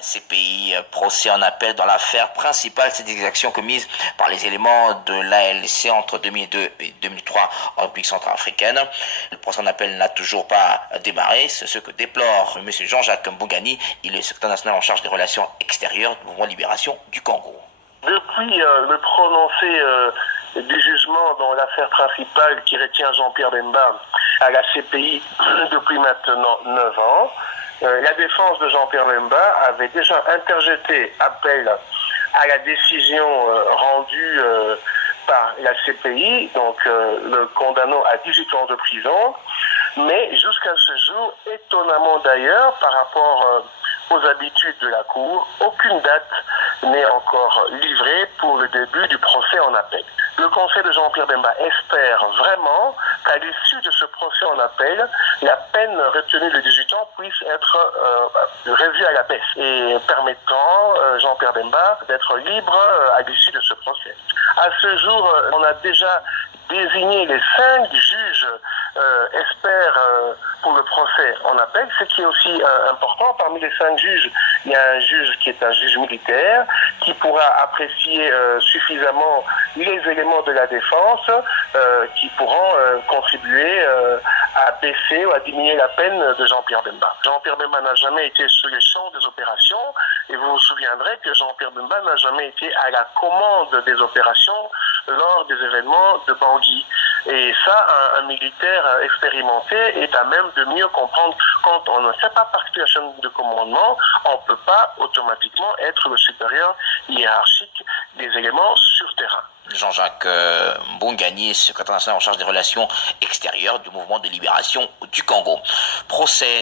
CPI procès en appel dans l'affaire principale, c'est des exactions commises par les éléments de l'ALC entre 2002 et 2003 en République centrafricaine. Le procès en appel n'a toujours pas démarré, c'est ce que déplore M. Jean-Jacques Mbongani, il est secrétaire national en charge des relations extérieures du mouvement de libération du Congo. Depuis le prononcé du jugement dans l'affaire principale qui retient Jean-Pierre Bemba à la CPI depuis maintenant 9 ans, la défense de Jean-Pierre Bemba avait déjà interjeté appel à la décision rendue par la CPI, donc le condamnant à 18 ans de prison. Mais jusqu'à ce jour, étonnamment d'ailleurs, par rapport aux habitudes de la Cour, aucune date n'est encore livrée pour le début du procès en appel. Le conseil de Jean-Pierre Bemba espère vraiment qu'à l'issue de ce procès en appel, la peine retenue de 18 ans puisse être revue à la baisse et permettant Jean-Pierre Bemba d'être libre à l'issue de ce procès. À ce jour, on a déjà désigné les 5 juges experts pour le procès en appel. Ce qui est aussi important, parmi les 5 juges, il y a un juge qui est un juge militaire qui pourra apprécier suffisamment les éléments de la défense qui pourront contribuer à baisser ou à diminuer la peine de Jean-Pierre Bemba. Jean-Pierre Bemba n'a jamais été sur les champs des opérations et vous vous souviendrez que Jean-Pierre Bemba n'a jamais été à la commande des opérations lors des événements de Bangui. Et ça, un militaire expérimenté est à même de mieux comprendre. Quand on ne fait pas partie de la chaîne de commandement, on ne peut pas automatiquement être le supérieur hiérarchique des éléments sur terrain. Jean-Jacques Mbongani, secrétaire national en charge des relations extérieures du mouvement de libération du Congo. Procès